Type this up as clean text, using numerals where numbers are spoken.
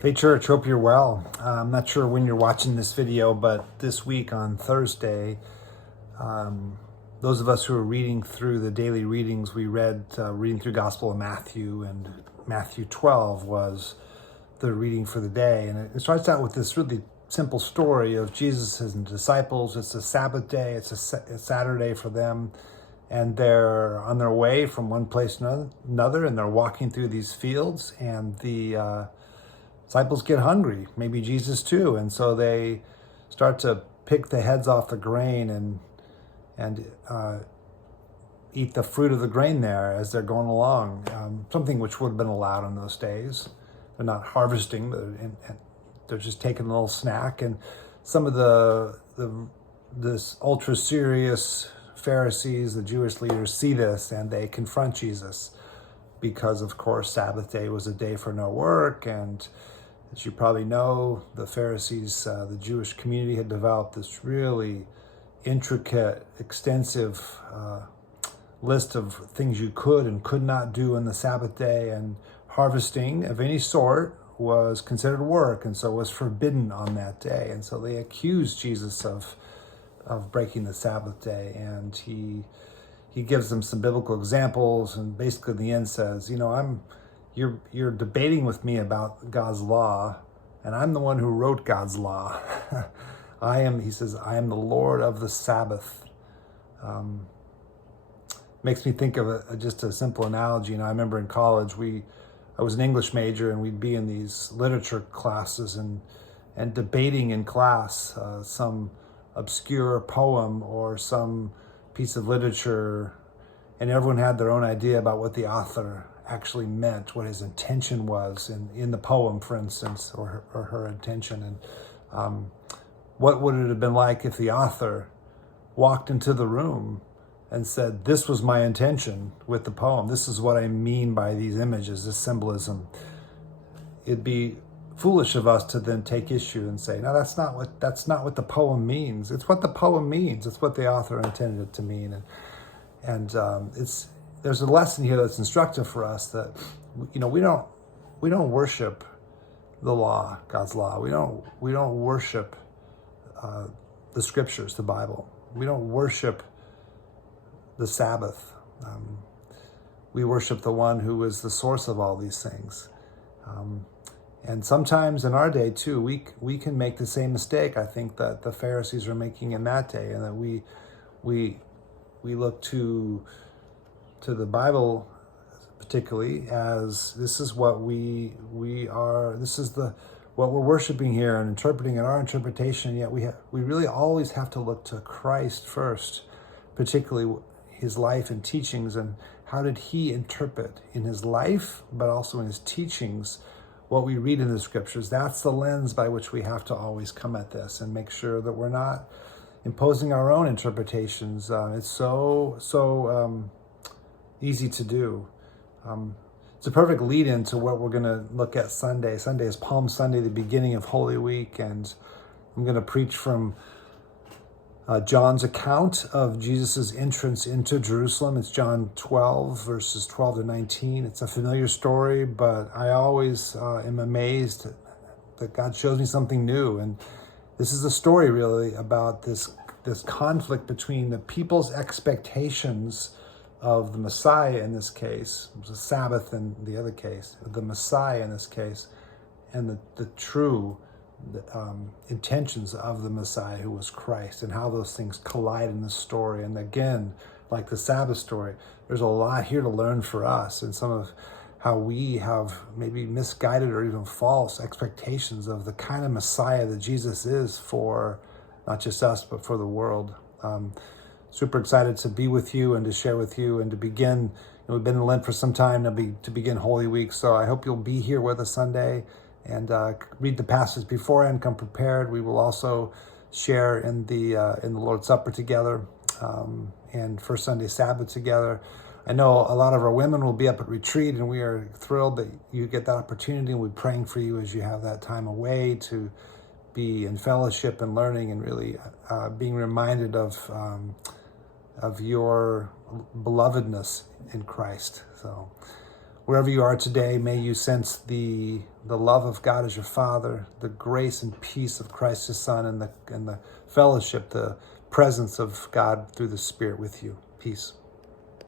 Hey church, hope you're well. I'm not sure when you're watching this video, but this week on Thursday, those of us who are reading through the daily readings, we read reading through Gospel of Matthew, and Matthew 12 was the reading for the day. And it starts out with this really simple story of Jesus and disciples. It's a Sabbath day, it's a Saturday for them, and they're on their way from one place to another, and they're walking through these fields, and the disciples get hungry, maybe Jesus too, and so they start to pick the heads off the grain and eat the fruit of the grain there as they're going along. Something which would have been allowed in those days. They're not harvesting, but they're just taking a little snack. And some of this ultra serious Pharisees, the Jewish leaders, see this and they confront Jesus because, of course, Sabbath day was a day for no work. And as you probably know, the Pharisees, the Jewish community, had developed this really intricate, extensive list of things you could and could not do on the Sabbath day, and harvesting of any sort was considered work, and so was forbidden on that day. And so they accused Jesus of breaking the Sabbath day, and he gives them some biblical examples, and basically in the end says, you're debating with me about God's law, and I'm the one who wrote God's law. He says, I am the Lord of the Sabbath. Makes me think of just a simple analogy. I remember in college, I was an English major, and we'd be in these literature classes and debating in class some obscure poem or some piece of literature, and everyone had their own idea about what the author actually meant, what his intention was in the poem, for instance, or her intention. And what would it have been like if the author walked into the room and said, this was my intention with the poem, this is what I mean by these images, this symbolism. It'd be foolish of us to then take issue and say, no, that's not what the poem means. It's what the poem means. It's what the author intended it to mean. And there's a lesson here that's instructive for us, that we don't worship the law, God's law. We don't worship the scriptures, the Bible. We don't worship the Sabbath. We worship the one who is the source of all these things. And sometimes in our day too, we can make the same mistake, I think, that the Pharisees are making in that day, and that we look to the Bible particularly as this is what we are, this is what we're worshiping here and interpreting in our interpretation. Yet we really always have to look to Christ first, particularly his life and teachings, and how did he interpret in his life, but also in his teachings, what we read in the scriptures. That's the lens by which we have to always come at this and make sure that we're not imposing our own interpretations. It's so easy to do. It's a perfect lead-in to what we're going to look at Sunday. Sunday is Palm Sunday, the beginning of Holy Week, and I'm going to preach from John's account of Jesus' entrance into Jerusalem. It's John 12, verses 12 to 19. It's a familiar story, but I always am amazed that God shows me something new. And this is a story really about this conflict between the people's expectations of the Messiah in this case, it was a Sabbath in the other case, the Messiah in this case, and the true intentions of the Messiah, who was Christ, and how those things collide in the story. And again, like the Sabbath story, there's a lot here to learn for us, and some of how we have maybe misguided or even false expectations of the kind of Messiah that Jesus is for not just us, but for the world. Super excited to be with you and to share with you and to begin. We've been in Lent for some time to begin Holy Week, so I hope you'll be here with us Sunday and read the passage beforehand. Come prepared. We will also share in the Lord's Supper together and First Sunday Sabbath together. I know a lot of our women will be up at retreat, and we are thrilled that you get that opportunity. And we're praying for you as you have that time away to be in fellowship and learning, and really being reminded of your belovedness in Christ. So Wherever you are today, may you sense the love of God as your Father, the grace and peace of Christ his Son, and the fellowship, the presence of God through the Spirit with you. Peace.